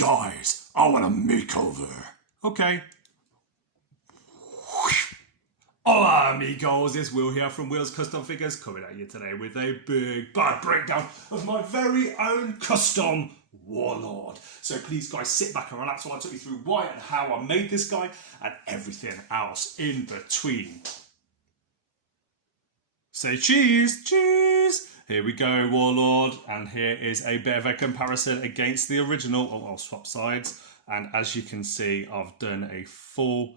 Guys, I want a makeover. Okay. Hola amigos, it's Will here from Will's Custom Figures, coming at you today with a big bad breakdown of my very own custom Warlord. So please guys, sit back and relax while I talk you through why and how I made this guy and everything else in between. Say cheese, cheese! Here we go, Warlord, and here is a bit of a comparison against the original. Oh, I'll swap sides, and as you can see, I've done a full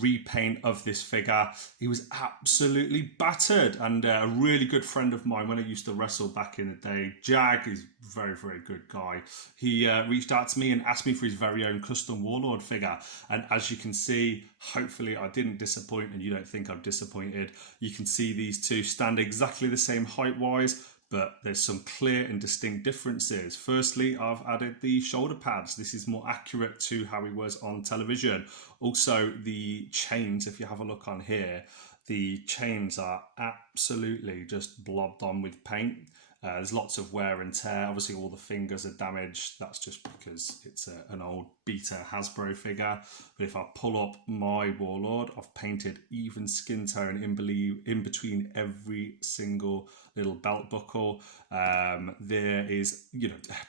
repaint of this figure. He was absolutely battered, and a really good friend of mine when I used to wrestle back in the day, Jag, is a very, very good guy. He reached out to me and asked me for his very own custom Warlord figure, and as you can see, hopefully I didn't disappoint and you don't think I've disappointed. You can see these two stand exactly the same height wise, but there's some clear and distinct differences. Firstly, I've added the shoulder pads. This is more accurate to how he was on television. Also, the chains, if you have a look on here, the chains are absolutely just blobbed on with paint. There's lots of wear and tear. Obviously, all the fingers are damaged. That's just because it's an old beta Hasbro figure. But if I pull up my Warlord, I've painted even skin tone in between every single little belt buckle. There is,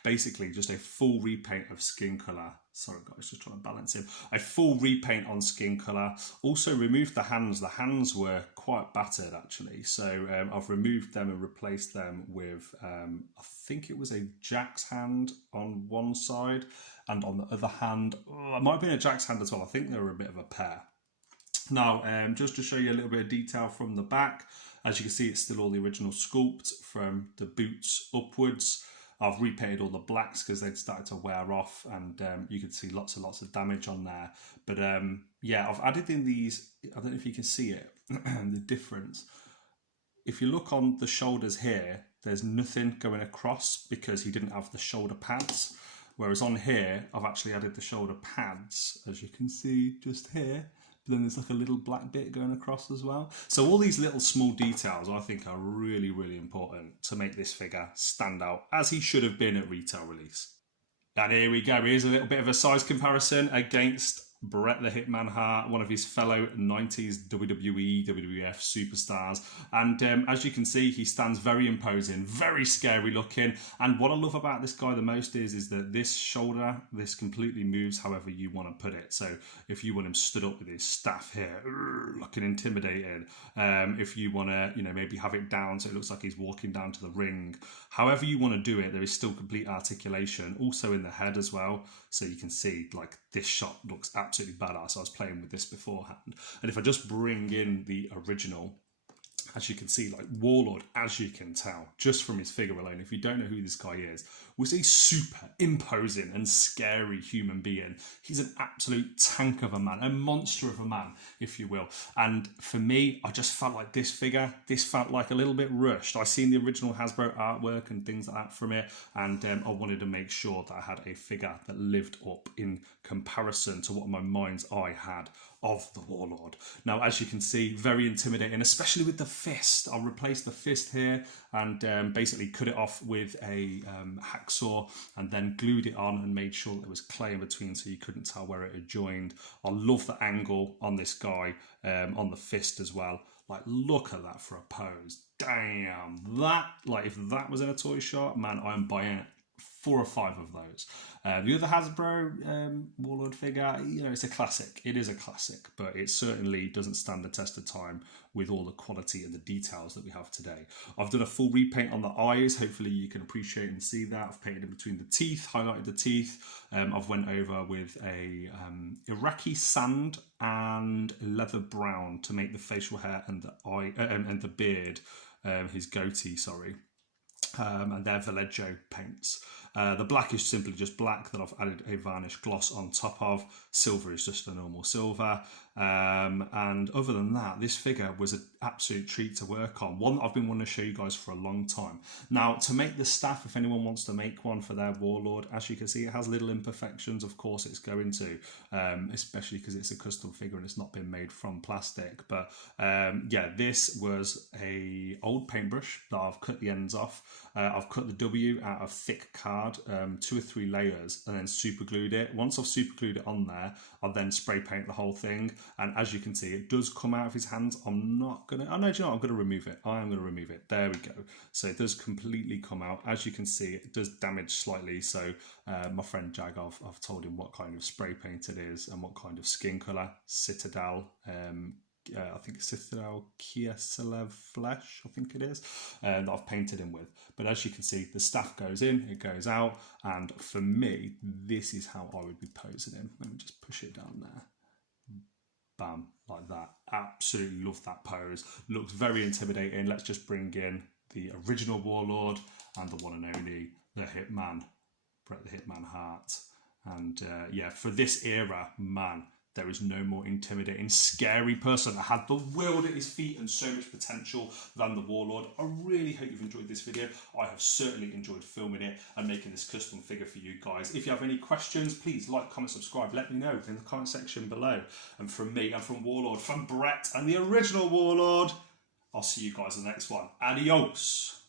basically just a full repaint of skin colour. Sorry guys, just trying to balance him. A full repaint on skin colour. Also removed the hands. The hands were quite battered actually. So I've removed them and replaced them with, I think it was a Jack's hand on one side. And on the other hand, it might have been a Jack's hand as well. I think they were a bit of a pair. Now, just to show you a little bit of detail from the back, as you can see, it's still all the original sculpt from the boots upwards. I've repainted all the blacks because they'd started to wear off, and you can see lots and lots of damage on there. But yeah, I've added in these, I don't know if you can see it, the difference. If you look on the shoulders here, there's nothing going across because he didn't have the shoulder pads. Whereas on here, I've actually added the shoulder pads, as you can see just here. But then there's like a little black bit going across as well. So all these little small details I think are really, really important to make this figure stand out as he should have been at retail release. And here we go. Here's a little bit of a size comparison against Bret the Hitman Hart, one of his fellow 90s WWE, WWF superstars. And as you can see, he stands very imposing, very scary looking. And what I love about this guy the most is that this shoulder, this completely moves however you want to put it. So if you want him stood up with his staff here, looking intimidating. If you want to, maybe have it down so it looks like he's walking down to the ring. However you want to do it, there is still complete articulation. Also in the head as well. So you can see, like, this shot looks absolutely badass. I was playing with this beforehand. And if I just bring in the original, as you can see, like Warlord, as you can tell, just from his figure alone, if you don't know who this guy is, was a super imposing and scary human being. He's an absolute tank of a man, a monster of a man, if you will. And for me, I just felt like this figure, this felt like a little bit rushed. I seen the original Hasbro artwork and things like that from it, and I wanted to make sure that I had a figure that lived up in comparison to what my mind's eye had of the Warlord. Now, as you can see, very intimidating, especially with the fist. I'll replace the fist here and basically cut it off with a hacksaw and then glued it on and made sure there was clay in between so you couldn't tell where it had joined. I love the angle on this guy, on the fist as well. Like, look at that for a pose. Damn, that, like, if that was in a toy shop, man, I'm buying 4 or 5 of those. The other Hasbro Warlord figure, it's a classic. It is a classic, but it certainly doesn't stand the test of time with all the quality and the details that we have today. I've done a full repaint on the eyes. Hopefully you can appreciate and see that. I've painted in between the teeth, highlighted the teeth. I've went over with a Iraqi sand and leather brown to make the facial hair and the eye and the beard, his goatee, sorry. And they're Vallejo paints. The black is simply just black that I've added a varnish gloss on top of. Silver is just a normal silver. And other than that, this figure was an absolute treat to work on. One that I've been wanting to show you guys for a long time. Now, to make the staff, if anyone wants to make one for their Warlord, as you can see, it has little imperfections. Of course, it's going to, especially because it's a custom figure and it's not been made from plastic. But yeah, this was a old paintbrush that I've cut the ends off. I've cut the W out of thick card, 2 or 3 layers, and then super glued it. Once I've super glued it on there, I'll then spray paint the whole thing. And as you can see, it does come out of his hands. I'm not gonna, oh no, do you know what? I'm gonna remove it. I am gonna remove it. There we go. So it does completely come out. As you can see, it does damage slightly. So my friend Jag, I've told him what kind of spray paint it is and what kind of skin colour. Citadel, I think it's Citadel Kieselev Flesh, I think it is, that I've painted him with. But as you can see, the staff goes in, it goes out, and for me, this is how I would be posing him. Let me just push it down there. Bam, like that. Absolutely love that pose. Looks very intimidating. Let's just bring in the original Warlord and the one and only, the Hitman, Bret the Hitman Hart. And yeah, for this era, man, there is no more intimidating, scary person that had the world at his feet and so much potential than the Warlord. I really hope you've enjoyed this video. I have certainly enjoyed filming it and making this custom figure for you guys. If you have any questions, please like, comment, subscribe. Let me know in the comment section below. And from me and from Warlord, from Bret and the original Warlord, I'll see you guys in the next one. Adios.